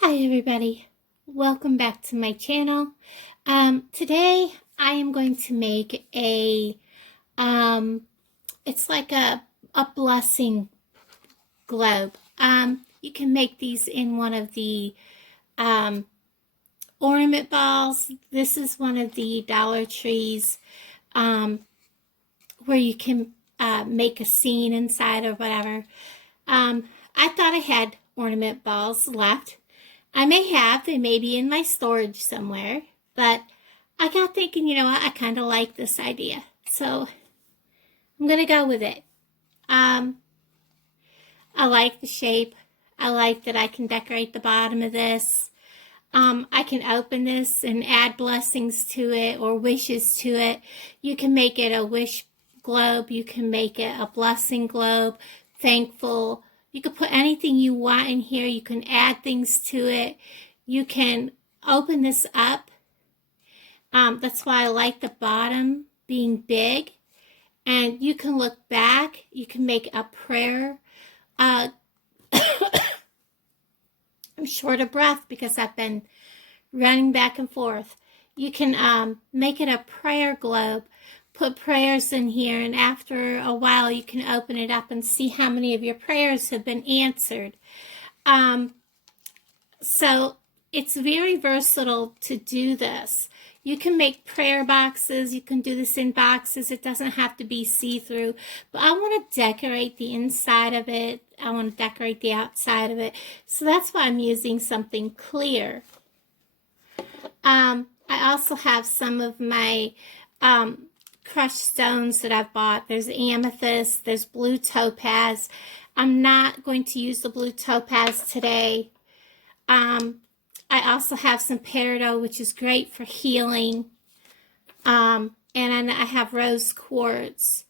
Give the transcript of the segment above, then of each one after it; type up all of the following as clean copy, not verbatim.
Hi everybody, welcome back to my channel. Today I am going to make it's like a blessing globe. You can make these in one of the ornament balls. This is one of the Dollar Trees where you can make a scene inside or whatever. I thought I had ornament balls left. I may have, they may be in my storage somewhere, but I got thinking, you know what, I kind of like this idea. So I'm going to go with it. I like the shape. I like that I can decorate the bottom of this. I can open this and add blessings to it or wishes to it. You can make it a wish globe. You can make it a blessing globe, thankful. You can put anything you want in here. You can add things to it. You can open this up. That's why I like the bottom being big. And you can look back. You can make a prayer. I'm short of breath because I've been running back and forth. You can make it a prayer globe. Put prayers in here, and after a while you can open it up and see how many of your prayers have been answered. So it's very versatile to do this. You can make prayer boxes. You can do this in boxes. It doesn't have to be see-through. But I want to decorate the inside of it. I want to decorate the outside of it. So that's why I'm using something clear. I also have some of my crushed stones that I've bought. There's amethyst, there's blue topaz. I'm not going to use the blue topaz today. I also have some peridot, which is great for healing. And I have rose quartz,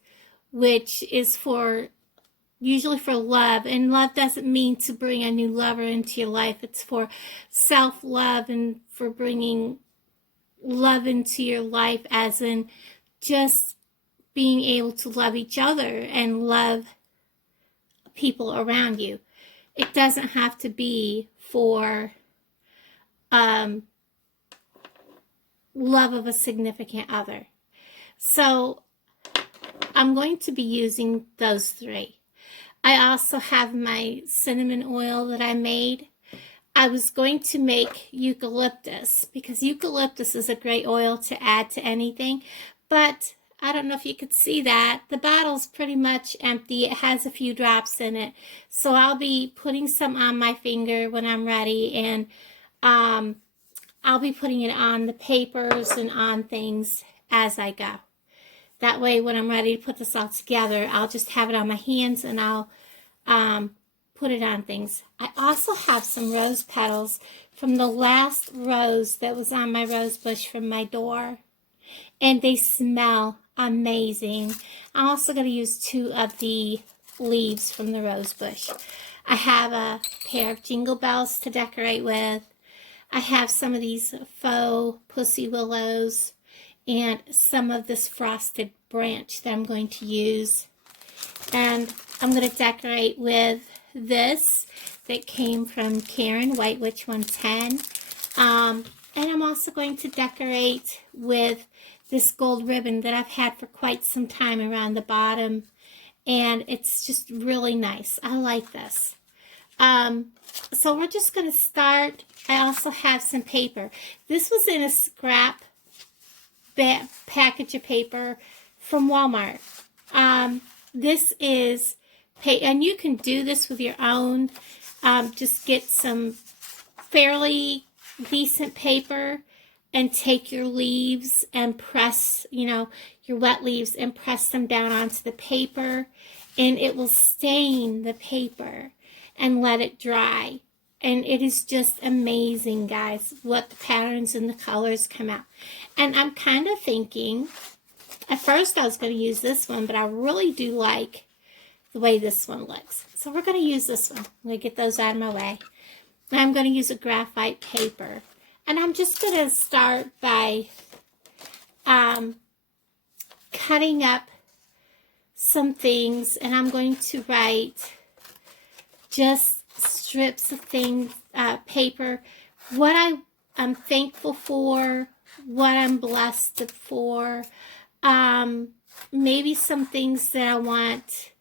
which is usually for love. And love doesn't mean to bring a new lover into your life. It's for self-love and for bringing love into your life, as in just being able to love each other and love people around you. It doesn't have to be for love of a significant other. So I'm going to be using those three. I also have my cinnamon oil that I made. I was going to make eucalyptus because eucalyptus is a great oil to add to anything, but I don't know if you could see that. The bottle's pretty much empty. It has a few drops in it. So I'll be putting some on my finger when I'm ready, and I'll be putting it on the papers and on things as I go. That way when I'm ready to put this all together, I'll just have it on my hands and I'll put it on things. I also have some rose petals from the last rose that was on my rose bush from my door. And they smell amazing. I'm also going to use 2 of the leaves from the rose bush. I have a pair of jingle bells to decorate with. I have some of these faux pussy willows and some of this frosted branch that I'm going to use. And I'm going to decorate with this that came from Taren, White Witch 110. And I'm also going to decorate with this gold ribbon that I've had for quite some time around the bottom. And it's just really nice. I like this. So we're just going to start. I also have some paper. This was in a scrap package of paper from Walmart. This is, and you can do this with your own. Just get some fairly decent paper and take your leaves and press, your wet leaves, and press them down onto the paper, and it will stain the paper and let it dry. And it is just amazing, guys, what the patterns and the colors come out. And I'm kind of thinking, at first I was going to use this one, but I really do like the way this one looks. So we're going to use this one. I'm going to get those out of my way. And I'm going to use a graphite paper. And I'm just going to start by cutting up some things. And I'm going to write just strips of things, paper, what I'm thankful for, what I'm blessed for, maybe some things that I want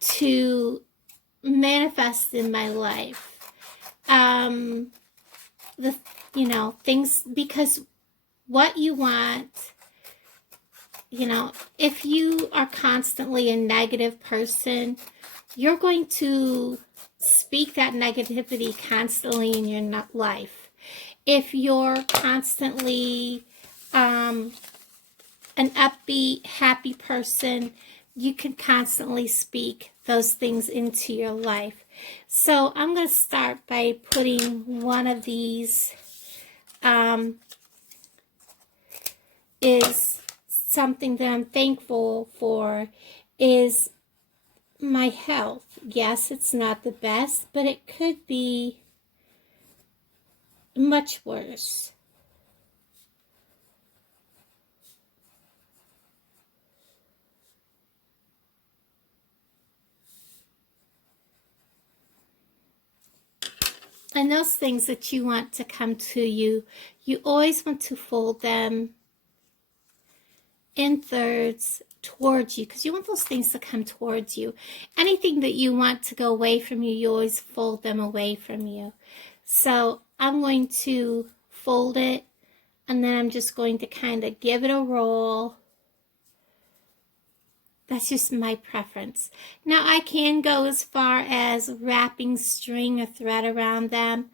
to manifest in my life. Things, because what you want, if you are constantly a negative person, you're going to speak that negativity constantly in your life. If you're constantly an upbeat, happy person, you can constantly speak those things into your life. So I'm going to start by putting one of these, is something that I'm thankful for, is my health. Yes, it's not the best, but it could be much worse. And those things that you want to come to you, you always want to fold them in thirds towards you, because you want those things to come towards you. Anything that you want to go away from you, you always fold them away from you. So I'm going to fold it, and then I'm just going to kind of give it a roll. That's just my preference. Now I can go as far as wrapping string or thread around them.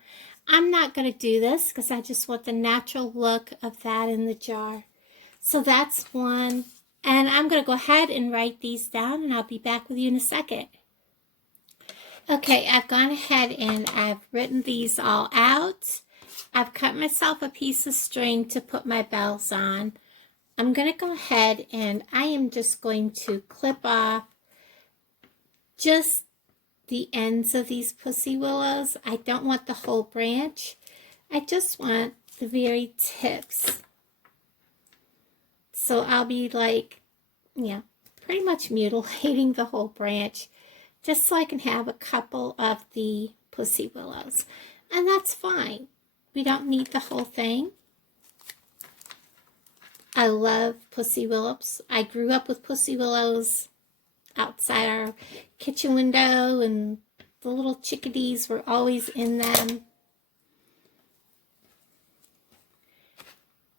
I'm not going to do this because I just want the natural look of that in the jar. So that's one. And I'm going to go ahead and write these down, and I'll be back with you in a second. Okay, I've gone ahead and I've written these all out. I've cut myself a piece of string to put my bells on. I'm going to go ahead and I am just going to clip off just the ends of these pussy willows. I don't want the whole branch. I just want the very tips. So I'll be like, pretty much mutilating the whole branch just so I can have a couple of the pussy willows. And that's fine. We don't need the whole thing. I love pussy willows. I grew up with pussy willows outside our kitchen window, and the little chickadees were always in them.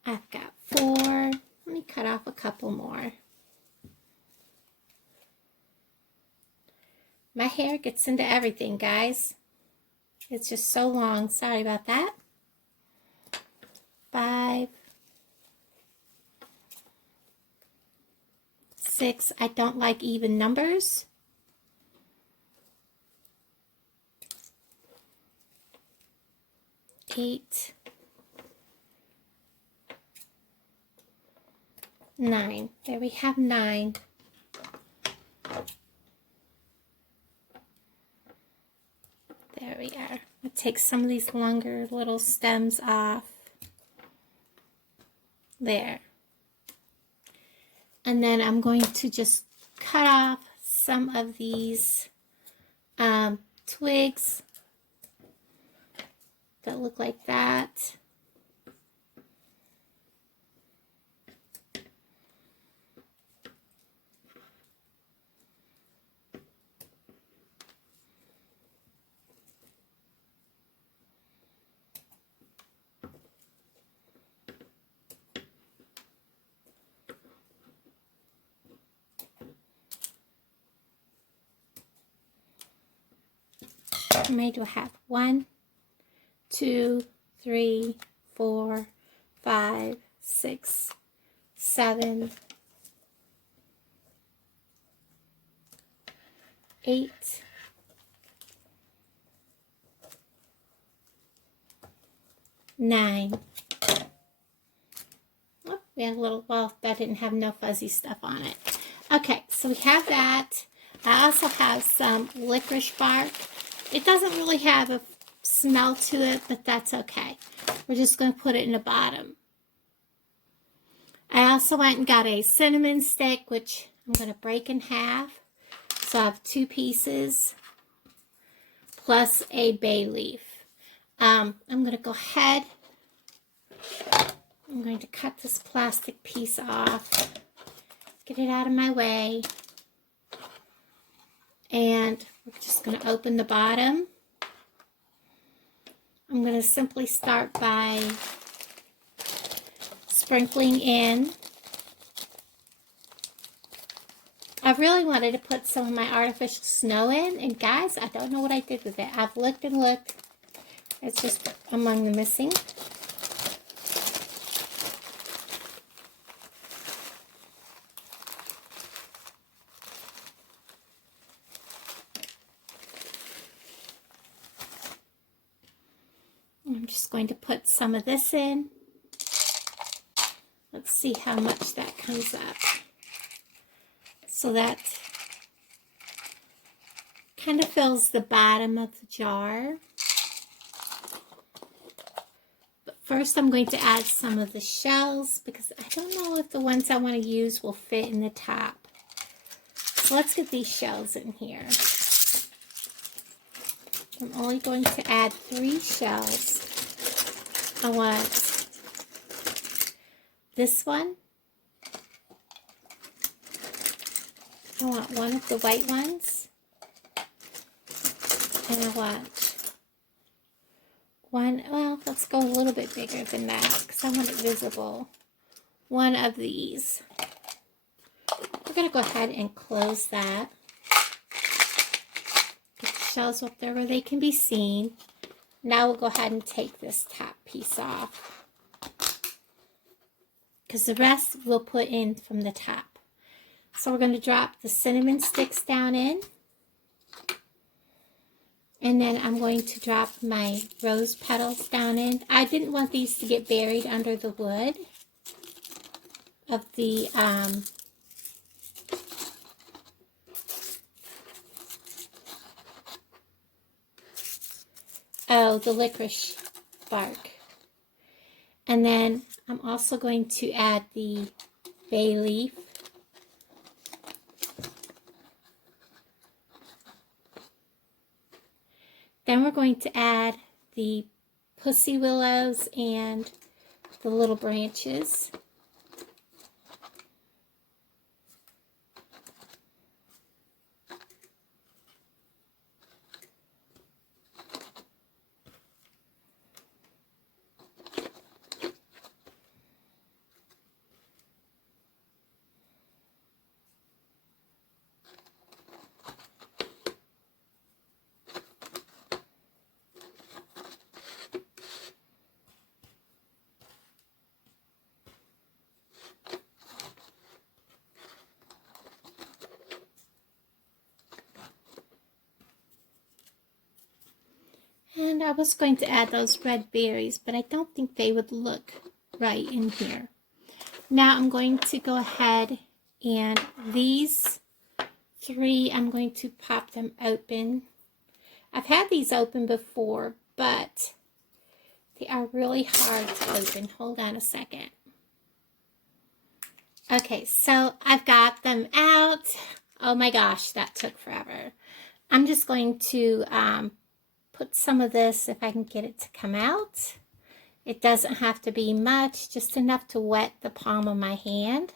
I've got 4. Let me cut off a couple more. My hair gets into everything, guys. It's just so long. Sorry about that. 5, 6. I don't like even numbers. 8, 9. There we have 9. There we are. I'll take some of these longer little stems off. There. And then I'm going to just cut off some of these twigs that look like that. How many do I have? 1, 2, 3, 4, 5, 6, 7, 8, 9. Oh, we had a little, well, that didn't have no fuzzy stuff on it. Okay, so we have that. I also have some licorice bark. It doesn't really have a smell to it, but that's okay. We're just going to put it in the bottom. I also went and got a cinnamon stick, which I'm going to break in half. So I have 2 pieces. plus a bay leaf. I'm going to go ahead. I'm going to cut this plastic piece off, get it out of my way, and we're just going to open the bottom. I'm going to simply start by sprinkling in. I really wanted to put some of my artificial snow in, and guys, I don't know what I did with it. I've looked and looked. It's just among the missing. I'm just going to put some of this in. Let's see how much that comes up. So that kind of fills the bottom of the jar. But first I'm going to add some of the shells because I don't know if the ones I want to use will fit in the top. So let's get these shells in here. I'm only going to add 3 shells. I want this one. I want one of the white ones. And I want one, well, let's go a little bit bigger than that because I want it visible. One of these. We're going to go ahead and close that. Get the shells up there where they can be seen. Now we'll go ahead and take this top piece off, because the rest we'll put in from the top. So we're going to drop the cinnamon sticks down in, and then I'm going to drop my rose petals down in. I didn't want these to get buried under the wood of the the licorice bark. And then I'm also going to add the bay leaf. Then we're going to add the pussy willows and the little branches. And I was going to add those red berries, but I don't think they would look right in here. Now I'm going to go ahead and these 3, I'm going to pop them open. I've had these open before, but they are really hard to open. Hold on a second. Okay, so I've got them out. Oh my gosh, that took forever. I'm just going to put some of this, if I can get it to come out. It doesn't have to be much, just enough to wet the palm of my hand.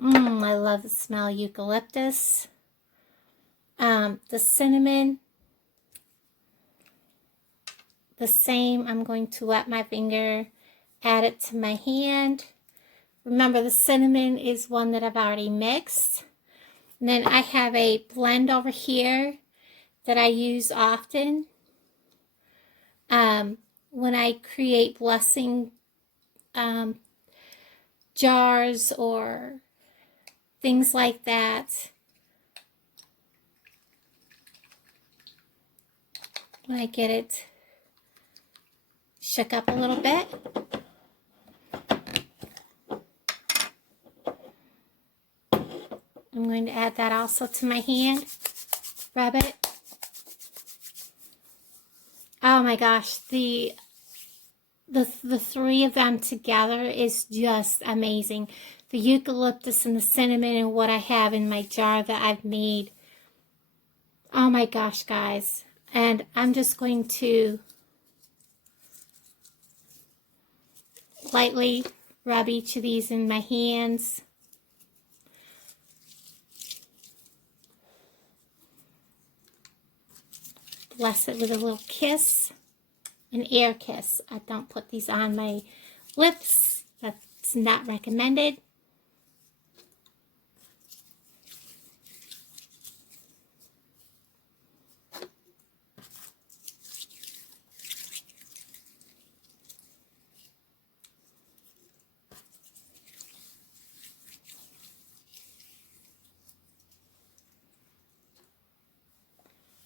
I love the smell of eucalyptus. The cinnamon, the same. I'm going to wet my finger, add it to my hand. Remember, the cinnamon is one that I've already mixed. And then I have a blend over here that I use often when I create blessing jars or things like that. When I get it shook up a little bit. I'm going to add that also to my hand. Rub it. Oh my gosh, the 3 of them together is just amazing. The eucalyptus and the cinnamon and what I have in my jar that I've made. Oh my gosh, guys. And I'm just going to lightly rub each of these in my hands. Bless it with a little kiss, an air kiss. I don't put these on my lips. That's not recommended.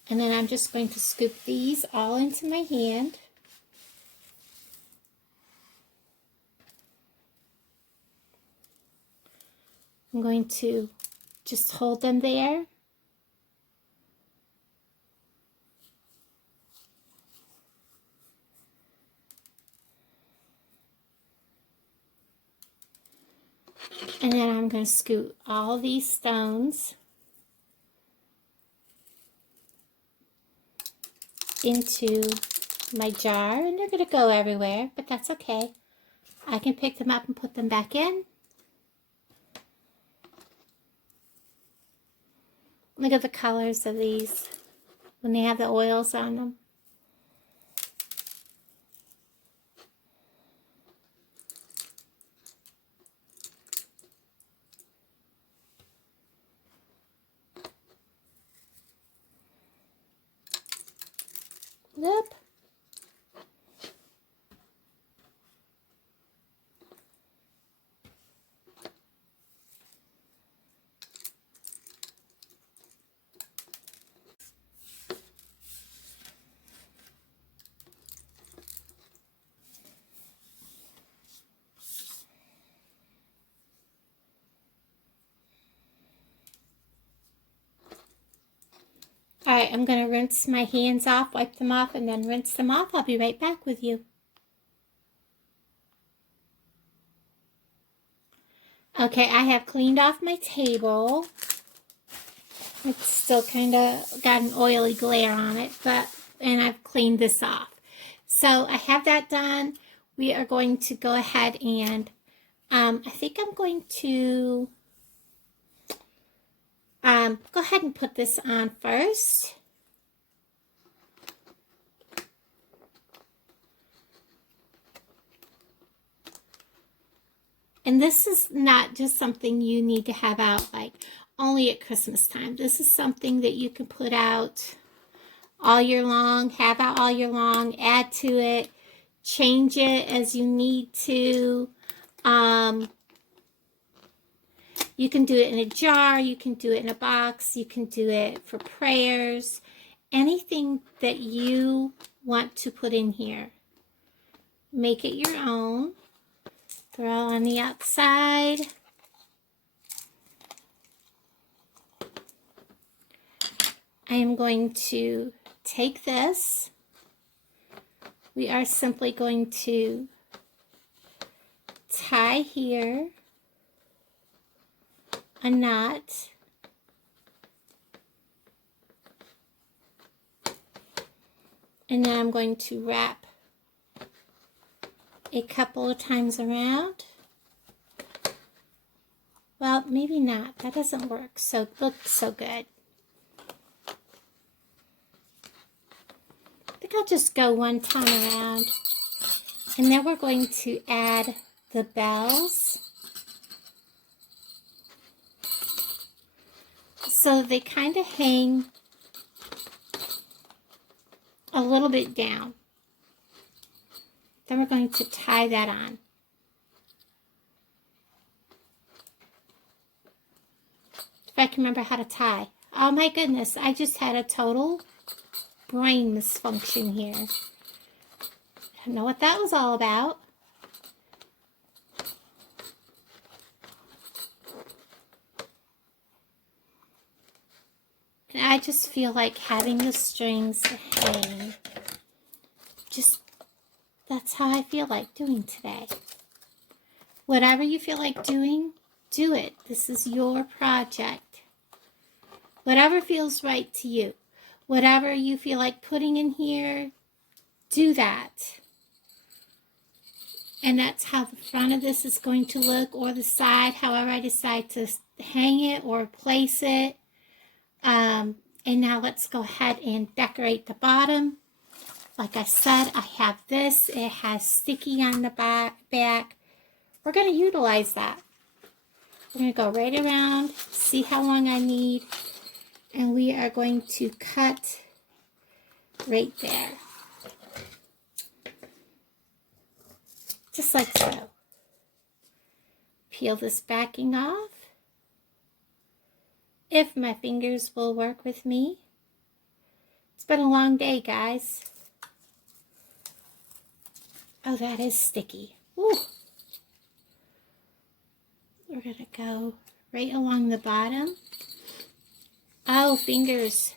And then I'm just going to scoop these all into my hand. I'm going to just hold them there. And then I'm going to scoop all these stones into my jar, and they're going to go everywhere, but that's okay. I can pick them up and put them back in. Look at the colors of these when they have the oils on them. Yep. Alright, I'm going to rinse my hands off, wipe them off, and then rinse them off. I'll be right back with you. Okay, I have cleaned off my table. It's still kind of got an oily glare on it, and I've cleaned this off. So I have that done. We are going to go ahead and, I think I'm going to go ahead and put this on first. And this is not just something you need to have out like only at Christmas time. This is something that you can put out all year long, have out all year long, add to it, change it as you need to. You can do it in a jar, you can do it in a box, you can do it for prayers, anything that you want to put in here. Make it your own. Throw on the outside. I am going to take this. We are simply going to tie here a knot. And then I'm going to wrap a couple of times around. Well, maybe not. That doesn't work. So looks so good. I think I'll just go one time around. And then we're going to add the bells. So they kind of hang a little bit down. Then we're going to tie that on. If I can remember how to tie. Oh my goodness, I just had a total brain misfunction here. I don't know what that was all about. And I just feel like having the strings hang. That's how I feel like doing today. Whatever you feel like doing, do it. This is your project. Whatever feels right to you. Whatever you feel like putting in here, do that. And that's how the front of this is going to look, or the side, however I decide to hang it or place it. And now let's go ahead and decorate the bottom. Like I said, I have this. It has sticky on the back. We're going to utilize that. We're going to go right around, see how long I need, and we are going to cut right there. Just like so. Peel this backing off. If my fingers will work with me. It's been a long day, guys. Oh, that is sticky. Ooh. We're going to go right along the bottom. Oh, fingers.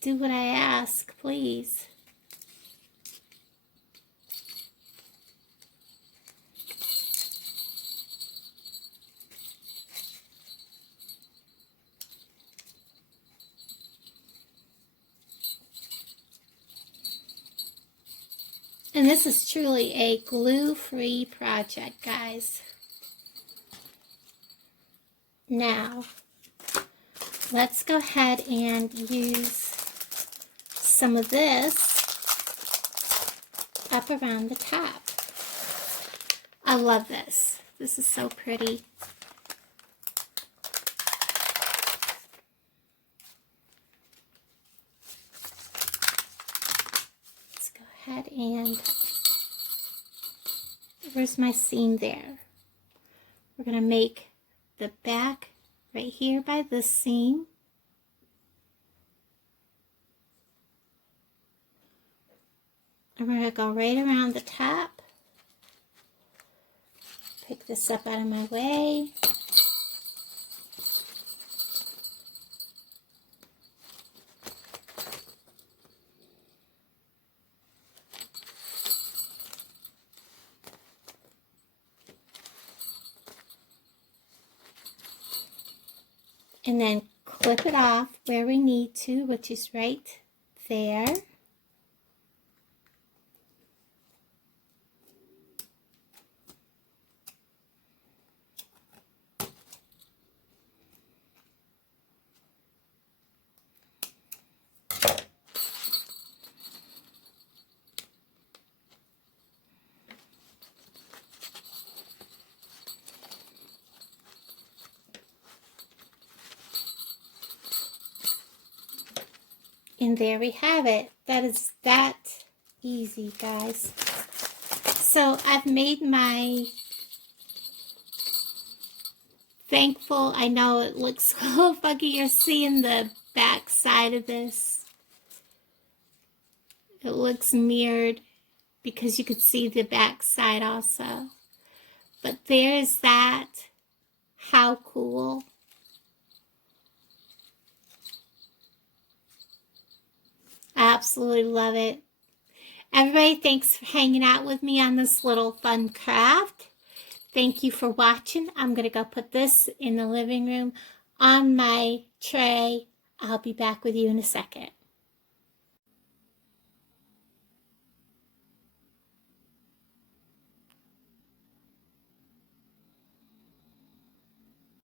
Do what I ask, please. And this is truly a glue-free project, guys. Now, let's go ahead and use some of this up around the top. I love this. This is so pretty. Let's go ahead and, where's my seam there? We're going to make the back right here by this seam. And we're going to go right around the top. Pick this up out of my way. And then clip it off where we need to, which is right there. And there we have it. That is that easy, guys. So I've made my thankful. I know it looks a little funky. You're seeing the back side of this. It looks mirrored because you could see the back side also. But there's that. How cool. I absolutely love it. Everybody, thanks for hanging out with me on this little fun craft. Thank you for watching. I'm going to go put this in the living room on my tray. I'll be back with you in a second.